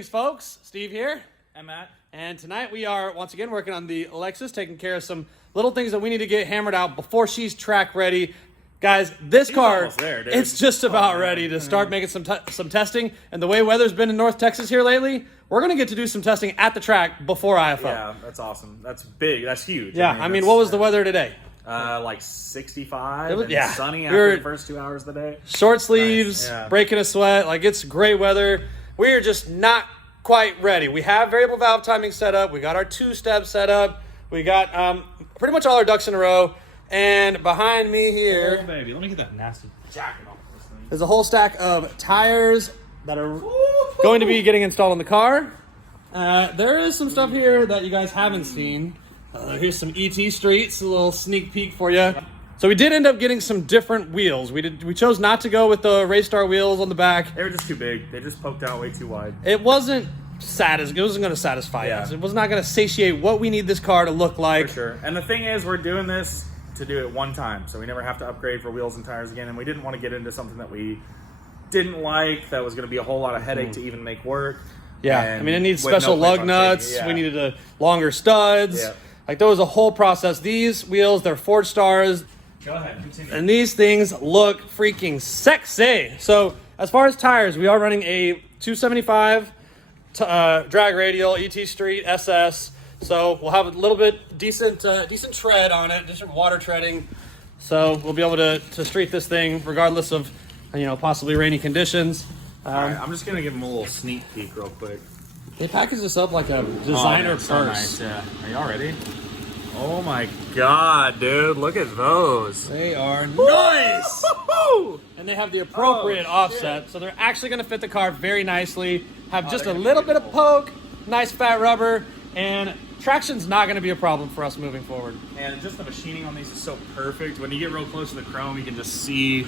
Greetings, folks. Steve here. And Matt. And tonight we are once again working on the Lexus, taking care of some little things that we need to get hammered out before she's track ready. Guys, this car, there, dude. it's just about ready to start making some testing. And the way weather's been in North Texas here lately, we're going to get to do some testing at the track before IFO. Yeah, that's awesome. That's big. That's huge. Yeah, I mean what was the weather today? Like 65 was, and yeah. sunny after the first 2 hours of the day. Short sleeves, Nice. Yeah. breaking a sweat. Like, it's great weather. We are just not quite ready. We have variable valve timing set up. We got our two-step set up. We got pretty much all our ducks in a row. And behind me here, Oh, baby, let me get that nasty jacket off this thing. there's a whole stack of tires that are going to be getting installed in the car. There is some stuff here that you guys haven't seen. Here's some ET Streets, a little sneak peek for you. So we did end up getting some different wheels. We chose not to go with the Raystar wheels on the back. They were just too big. They just poked out way too wide. It wasn't going to satisfy us. It was not going to satiate what we need this car to look like. For sure. And the thing is, we're doing this to do it one time, so we never have to upgrade for wheels and tires again. And we didn't want to get into something that we didn't like, that was going to be a whole lot of headache to even make work. Yeah, And I mean, it needs with no special place lug on nuts. taking it, yeah. We needed longer studs. Yeah. Like, there was a whole process. These wheels, they're Ford Stars. Go ahead, continue. And these things look freaking sexy. So as far as tires, we are running a 275 drag radial ET Street SS. So we'll have a little bit decent tread on it, decent water treading. So we'll be able to street this thing regardless of, possibly rainy conditions. All right, I'm just going to give them a little sneak peek real quick. They package this up like a designer purse. So nice, yeah. Are y'all ready? Oh my god, dude. Look at those. They are nice! And they have the appropriate offset, so they're actually going to fit the car very nicely. Have just a little bit of poke, nice fat rubber, and traction's not going to be a problem for us moving forward. And just the machining on these is so perfect. When you get real close to the chrome, you can just see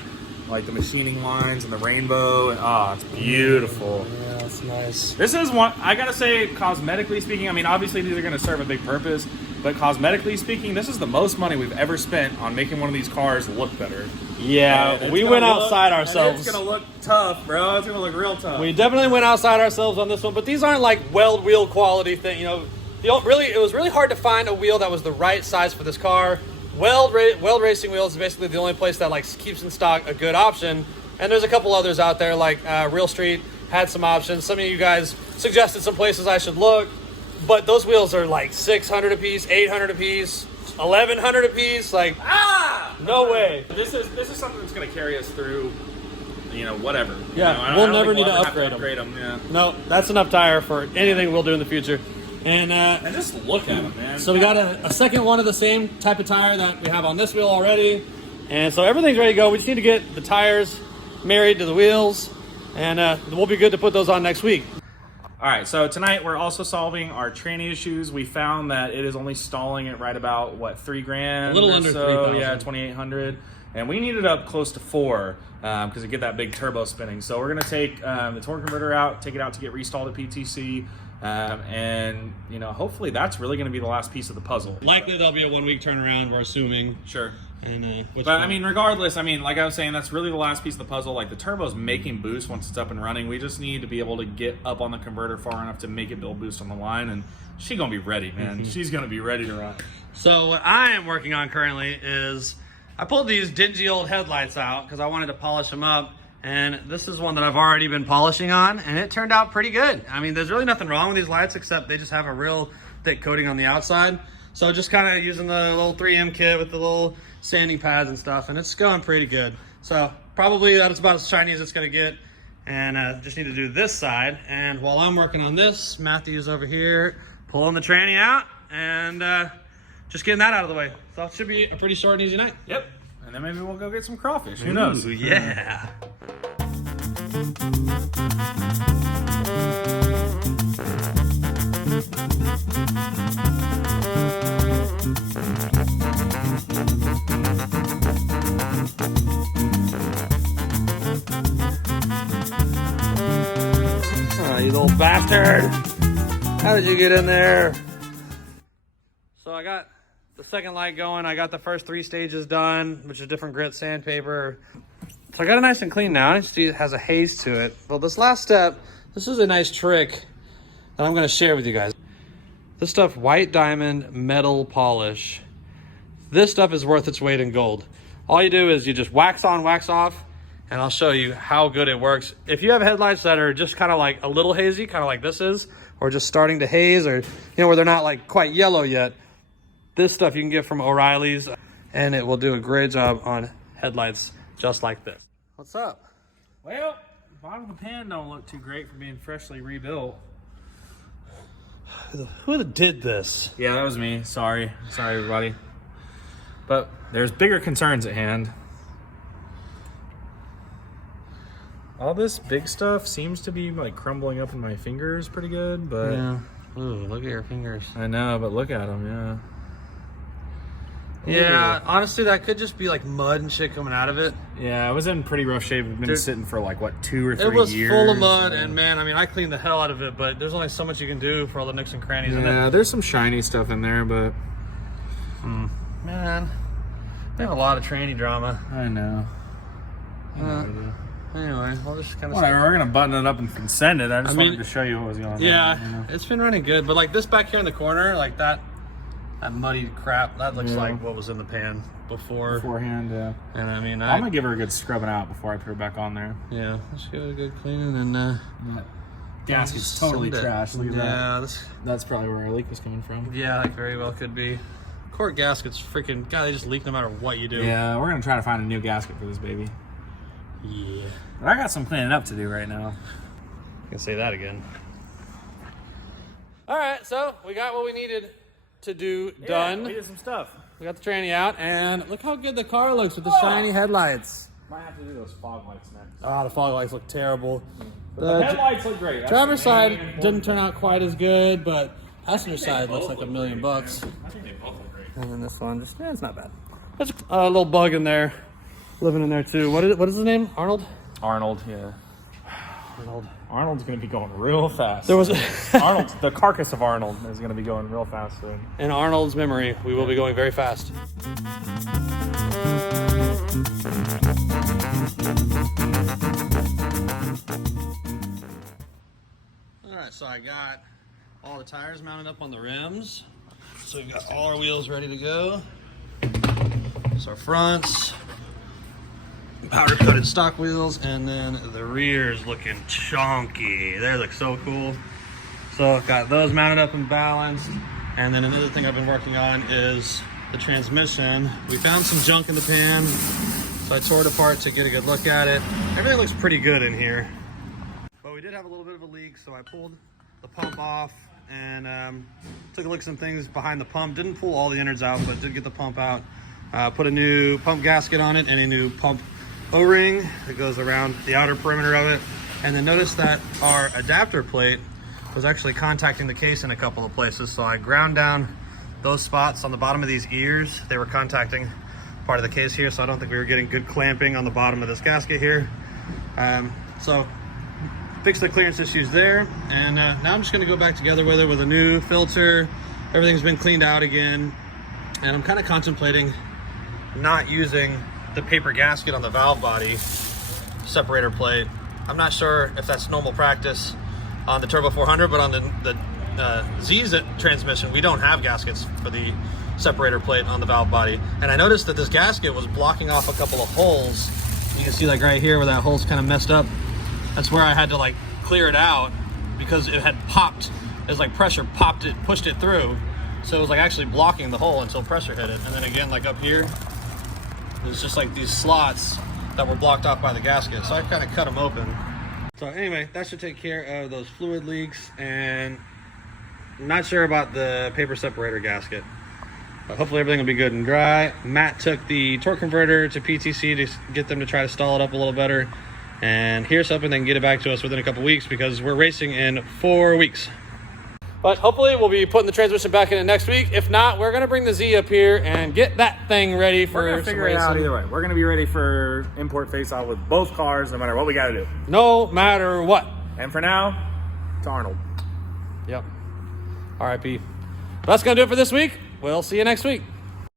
like the machining lines and the rainbow, and it's beautiful. Yeah, that's nice. This is one, I gotta say, cosmetically speaking, I mean, obviously these are gonna serve a big purpose, but cosmetically speaking, this is the most money we've ever spent on making one of these cars look better. Yeah, we went outside ourselves. It's gonna look tough, bro. It's gonna look real tough. We definitely went outside ourselves on this one, but these aren't like weld wheel quality thing. It was really hard to find a wheel that was the right size for this car. Weld Racing Wheels is basically the only place that keeps in stock a good option, and there's a couple others out there like Real Street had some options. Some of you guys suggested some places I should look, but those wheels are like $600 a piece, $800 a piece, $1,100 a piece. Like, no way. This is something that's gonna carry us through, whatever. Yeah, we'll never need to upgrade them. Yeah. No, that's enough tire for anything we'll do in the future. And just look at them, man. So we got a second one of the same type of tire that we have on this wheel already. And so everything's ready to go. We just need to get the tires married to the wheels, and we'll be good to put those on next week. All right, so tonight we're also solving our tranny issues. We found that it is only stalling at right about, $3,000? A little under so, 3,000. Yeah, 2,800. And we needed up close to 4 because we get that big turbo spinning. So we're gonna take the torque converter out, take it out to get restalled at PTC. And hopefully that's really going to be the last piece of the puzzle. Likely there'll be a 1 week turnaround, we're assuming. Sure. And but I mean, regardless, like I was saying, that's really the last piece of the puzzle. Like, the turbo's making boost once it's up and running. We just need to be able to get up on the converter far enough to make it build boost on the line, and she's gonna be ready, man. She's gonna be ready to run. So what I am working on currently is I pulled these dingy old headlights out because I wanted to polish them up. And this is one that I've already been polishing on, and it turned out pretty good. I mean, there's really nothing wrong with these lights except they just have a real thick coating on the outside. So just kind of using the little 3M kit with the little sanding pads and stuff, and it's going pretty good. So probably that's about as shiny as it's gonna get. And just need to do this side. And while I'm working on this, Matthew's over here pulling the tranny out and just getting that out of the way. So it should be a pretty short and easy night. Yep. And then maybe we'll go get some crawfish. Who knows? Ooh, yeah. Oh, you little bastard. How did you get in there? So I got the second light going. I got the first 3 stages done, which is different grit sandpaper. So I got it nice and clean now. You see it has a haze to it. Well, this last step, this is a nice trick that I'm gonna share with you guys. This stuff, white diamond metal polish. This stuff is worth its weight in gold. All you do is you just wax on, wax off, and I'll show you how good it works. If you have headlights that are just kind of like a little hazy, kind of like this is, or just starting to haze, or where they're not like quite yellow yet, this stuff you can get from O'Reilly's, and it will do a great job on headlights just like this. What's up? Well, the bottom of the pan don't look too great for being freshly rebuilt. Who did this? Yeah, that was me. Sorry, everybody. But there's bigger concerns at hand. All this big stuff seems to be like crumbling up in my fingers pretty good, but yeah. Ooh, look at your fingers. I know, but look at them, yeah. Yeah, honestly, that could just be like mud and shit coming out of it. Yeah, it was in pretty rough shape. It's been sitting for like, what, 2 or 3 years? It was full of mud, and man, I mean, I cleaned the hell out of it, but there's only so much you can do for all the nooks and crannies in it. Yeah, there's some shiny stuff in there, but... Man, we have a lot of tranny drama. I know. Anyway, we'll just kind of... Whatever, we're going to button it up and send it. I wanted to show you what was going on. Yeah, it's been running good, but like this back here in the corner, like that muddy crap, that looks like what was in the pan beforehand, yeah. And I mean, I'm gonna give her a good scrubbing out before I put her back on there. Yeah, let's give it a good cleaning and gasket's totally trashed. Look at that. Yeah, that's probably where our leak was coming from. Yeah, that very well could be. Cork gaskets freaking, God, they just leak no matter what you do. Yeah, we're gonna try to find a new gasket for this baby. Yeah. But I got some cleaning up to do right now. I can say that again. All right, so we got what we needed to do done. We did some stuff. We got the tranny out, and look how good the car looks with the shiny headlights. Might have to do those fog lights next. Ah, the fog lights look terrible. The headlights look great. Driver's side didn't turn out quite as good, but passenger side looks like $1 million. I think they both look great. And then this one, just it's not bad. There's a little bug in there, living in there too. What is his name? Arnold? Arnold, yeah. Arnold's going to be going real fast. There was Arnold, the carcass of Arnold is going to be going real fast soon. In Arnold's memory, we will be going very fast. All right, so I got all the tires mounted up on the rims. So we've got all our wheels ready to go. So our fronts, powder coated stock wheels, and then the rear is looking chunky. They look so cool. So got those mounted up and balanced. And then another thing I've been working on is the transmission. We found some junk in the pan, so I tore it apart to get a good look at it. Everything looks pretty good in here. But we did have a little bit of a leak, so I pulled the pump off and took a look at some things behind the pump. Didn't pull all the innards out, but did get the pump out. Put a new pump gasket on it and a new pump O-ring that goes around the outer perimeter of it. And then notice that our adapter plate was actually contacting the case in a couple of places. So I ground down those spots on the bottom of these ears. They were contacting part of the case here, so I don't think we were getting good clamping on the bottom of this gasket here. So fixed the clearance issues there. And now I'm just gonna go back together with it with a new filter. Everything's been cleaned out again. And I'm kind of contemplating not using the paper gasket on the valve body separator plate. I'm not sure if that's normal practice on the Turbo 400, but on the Z's transmission, we don't have gaskets for the separator plate on the valve body. And I noticed that this gasket was blocking off a couple of holes. You can see like right here where that hole's kind of messed up. That's where I had to like clear it out because it had popped. It was like pressure popped it, pushed it through. So it was like actually blocking the hole until pressure hit it. And then again, like up here, there's just like these slots that were blocked off by the gasket. So I kind of cut them open. So anyway, that should take care of those fluid leaks, and I'm not sure about the paper separator gasket. But hopefully everything will be good and dry. Matt took the torque converter to PTC to get them to try to stall it up a little better. And here's hoping they can get it back to us within a couple weeks because we're racing in 4 weeks. But hopefully we'll be putting the transmission back in it next week. If not, we're gonna bring the Z up here and get that thing ready for We're gonna figure it out either way. We're gonna be ready for import face-off with both cars no matter what we gotta do. No matter what. And for now, it's Arnold. Yep. RIP. That's gonna do it for this week. We'll see you next week.